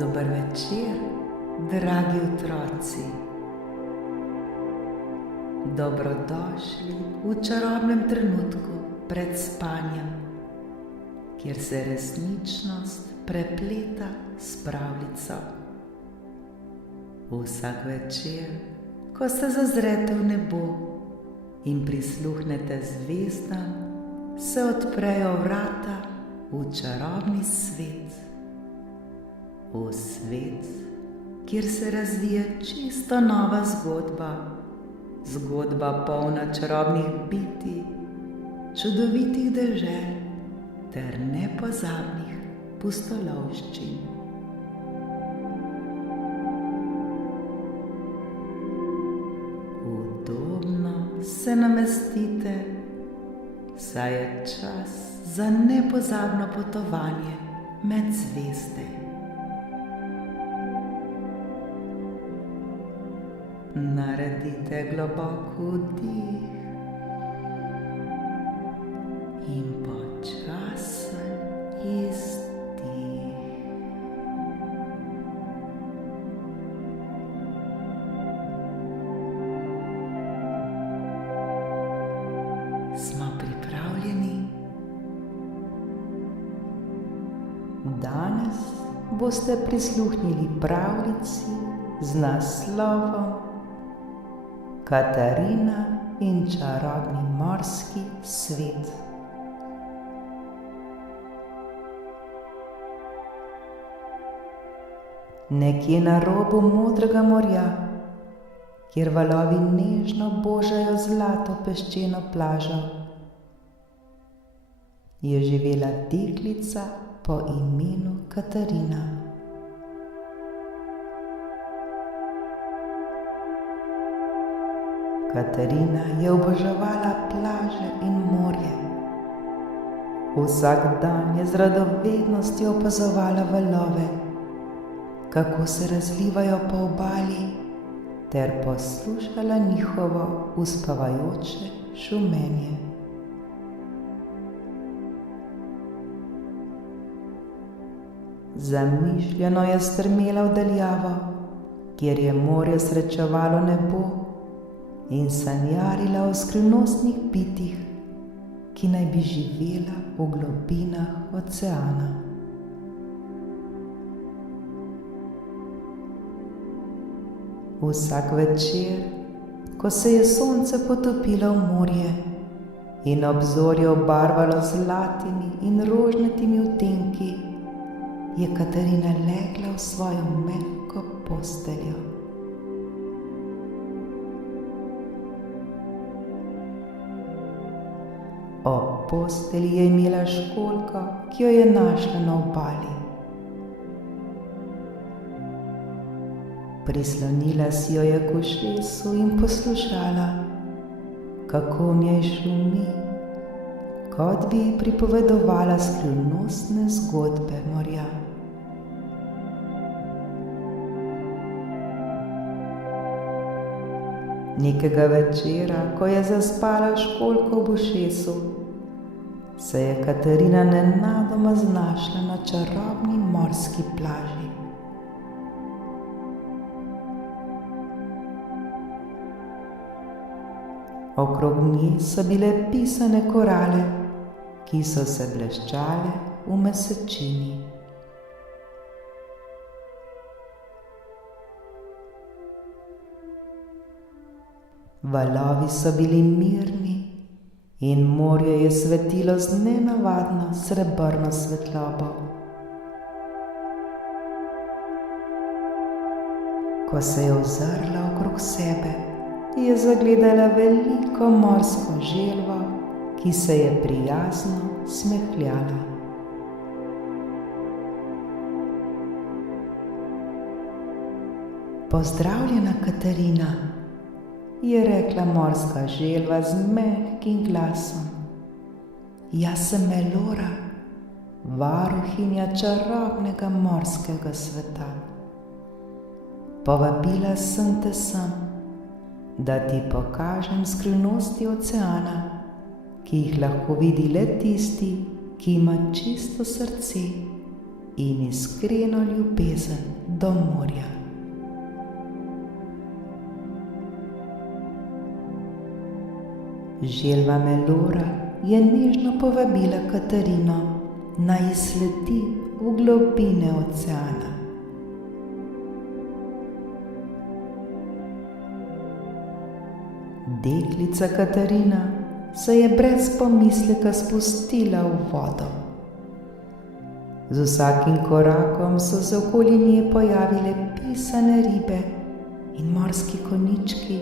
Dober večer, dragi otroci. Dobrodošli v čarobnem trenutku pred spanjem, kjer se resničnost prepleta s pravljico. Vsak večer, ko se zazrete v nebo in prisluhnete zvezdam, se odprejo vrata v čarobni svet. V svet, kjer se razvije čisto nova zgodba, zgodba polna čarobnih bitij, čudovitih dežel ter nepozabnih pustolovščin. Udobno se namestite, saj je čas za nepozabno potovanje med zvezde. Naredite globok vdih in počasen izdih. Smo pripravljeni? Danes boste prisluhnili pravljici z naslovom Katarina in čarobni morski svet. Nekje na robu modrega morja, kjer valovi nežno božajo zlato peščeno plažo, je živela deklica po imenu Katarina. Katarina je oboževala plaže in morje. Vsak dan je z radovednostjo opazovala valove, kako se razlivajo po obali, ter poslušala njihovo uspavajoče šumenje. Zamišljeno je strmela v daljavo, kjer je morje srečevalo nebo, in sanjarila o skrivnostnih bitjih, ki naj bi živela v globinah oceana. Vsak večer, ko se je sonce potopilo v morje in obzorje obarvalo z zlatimi in rožnatimi odtenki, je Katarina legla v svojo mehko posteljo. Ob postelji je imela školjko, ki jo je našla na obali. Prislonila si jo je k ušesu in poslušala, kako v njej šumi, kot bi ji pripovedovala skrivnostne zgodbe morja. Nekega večera, ko je zaspala školjko ob ušesu, se je Katarina nenadoma znašla na čarobni morski plaži. Okrog nje so bile pisane korale, ki so se bleščale v mesečini. Valovi so bili mirni in morje je svetilo z nenavadno srebrno svetlobo. Ko se je ozrla okrog sebe, je zagledala veliko morsko želvo, ki se je prijazno smehljala. Pozdravljena, Katarina, je rekla morska želva z mehkim glasom. Jaz sem Melora, varuhinja čarobnega morskega sveta. Povabila sem te sem, da ti pokažem skrivnosti oceana, ki jih lahko vidi le tisti, ki ima čisto srce in iskreno ljubezen do morja. Želva Melora je nežno povabila Katarino, naj ji sledi v globine oceana. Deklica Katarina se je brez pomisleka spustila v vodo. Z vsakim korakom so se okoli nje pojavile pisane ribe in morski konjički,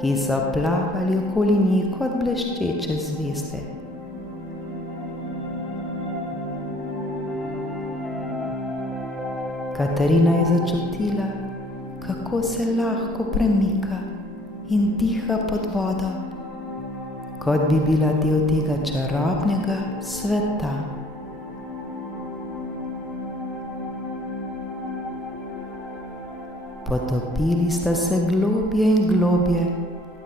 ki so plavali okoli nje kot bleščeče zvezde. Katarina je začutila, kako se lahko premika in diha pod vodo, kot bi bila del tega čarobnega sveta. Potopili sta se globje in globje,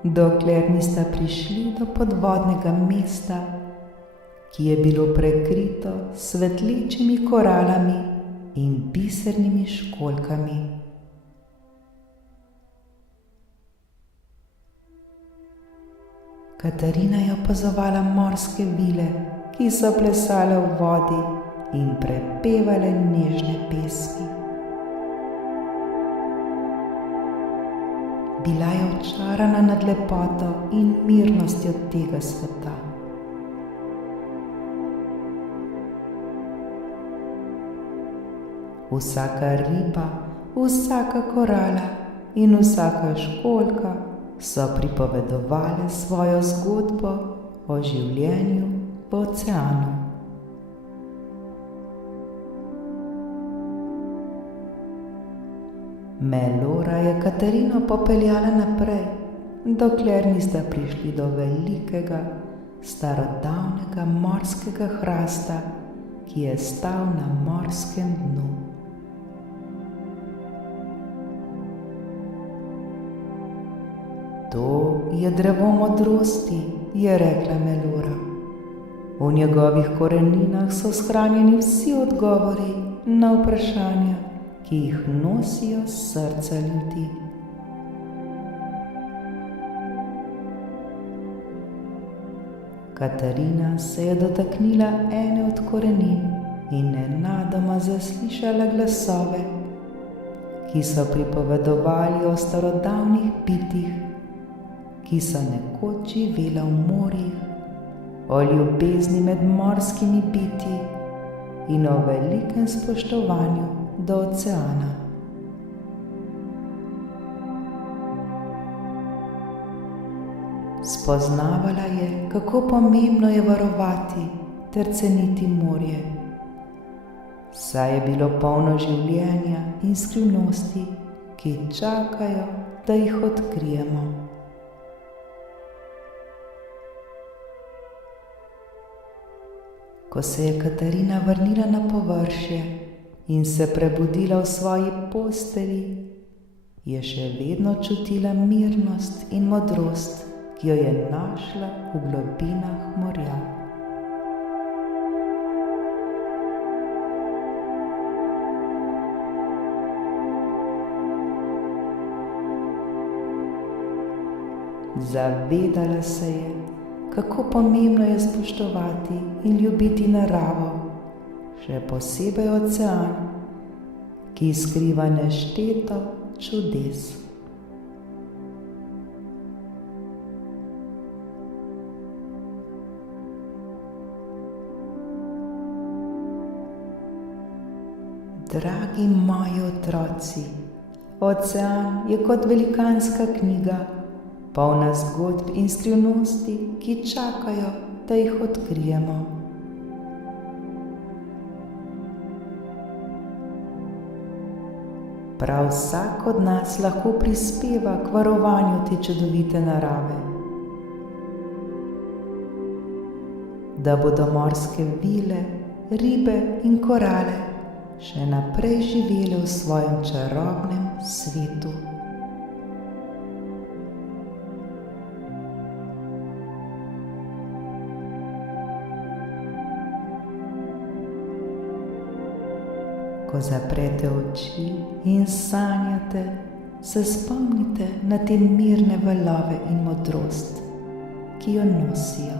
dokler nista prišli do podvodnega mesta, ki je bilo prekrito s svetlečimi koralami in bisernimi školjkami. Katarina je opazovala morske vile, ki so plesale v vodi in prepevale nežne pesmi. Bila je očarana nad lepoto in mirnostjo tega sveta. Vsaka riba, vsaka korala in vsaka školjka so pripovedovale svojo zgodbo o življenju v oceanu. Melora je Katarino popeljala naprej, dokler nista prišli do velikega, starodavnega morskega hrasta, ki je stal na morskem dnu. To je drevo modrosti, je rekla Melora. V njegovih koreninah so shranjeni vsi odgovori na vprašanja, ki jih nosijo srca ljudi. Katarina se je dotaknila ene od korenin in nenadoma zaslišala glasove, ki so pripovedovali o starodavnih bitjih, ki so nekoč živela v morjih, o ljubezni med morskimi bitji in o velikem spoštovanju do oceana. Spoznavala je, kako pomembno je varovati ter ceniti morje, saj je bilo polno življenja in skrivnosti, ki čakajo, da jih odkrijemo. Ko se je Katarina vrnila na površje in se prebudila v svoji postelji, je še vedno čutila mirnost in modrost, ki jo je našla v globinah morja. Zavedala se je, kako pomembno je spoštovati in ljubiti naravo, še posebej ocean, ki skriva nešteto čudes. Dragi moji otroci, ocean je kot velikanska knjiga, polna zgodb in skrivnosti, ki čakajo, da jih odkrijemo. Prav vsak od nas lahko prispeva k varovanju te čudovite narave, da bodo morske vile, ribe in korale še naprej živele v svojem čarobnem svetu. Ko zaprete oči in sanjate, se spomnite na te mirne valove in modrost, ki jo nosijo.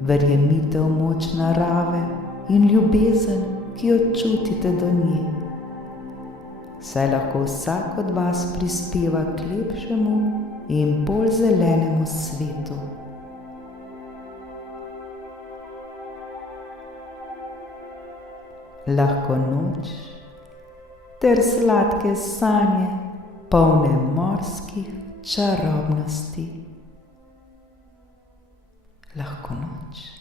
Verjemite v moč narave in ljubezen, ki jo čutite do nje. Saj lahko vsak od vas prispeva k lepšemu in bolj zelenemu svetu. Lahko noč ter sladke sanje, polne morskih čarobnosti. Lahko noč.